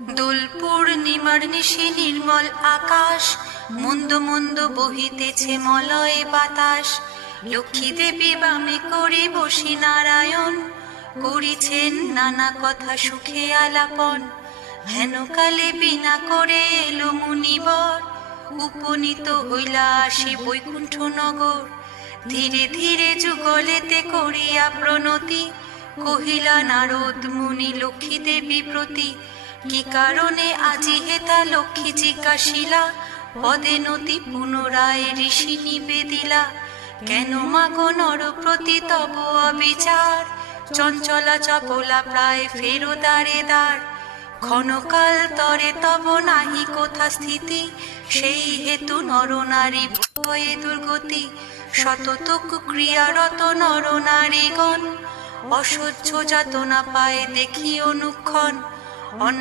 দোল পূর্ণিমার নিশি নির্মল আকাশ, মন্দ মন্দ বহিতেছে মলয় বাতাস। লক্ষ্মী দেবী বামে করে বসি নারায়ণ, করিছেন নানা কথা সুখে আলাপন। হেন কালে বিনা করে এলো মুনিবর, উপনীত হইলা আসি বৈকুণ্ঠ নগর। ধীরে ধীরে যুগলেতে করিয়া প্রণতি, কহিলা নারদ মুনি লক্ষ্মী দেবী প্রতি। কি কারণে আজি হেতা লক্ষ্মী জিজ্ঞাসিলা, পদে নতি পুনরায় ঋষি নিবেদিলা। কেন মাগো নরপ্রতি তব অবিচার, চঞ্চলা চপলা প্রায় ফেরো দ্বারে দ্বার। ক্ষণকাল তরে তব নাহি কোথা স্থিতি, সেই হেতু নর নারী ভয়ে দুর্গতি। সতত ক্রিয়ারত নর নারীগণ, অসহ্য যাতনা পায় দেখি অনুক্ষণ।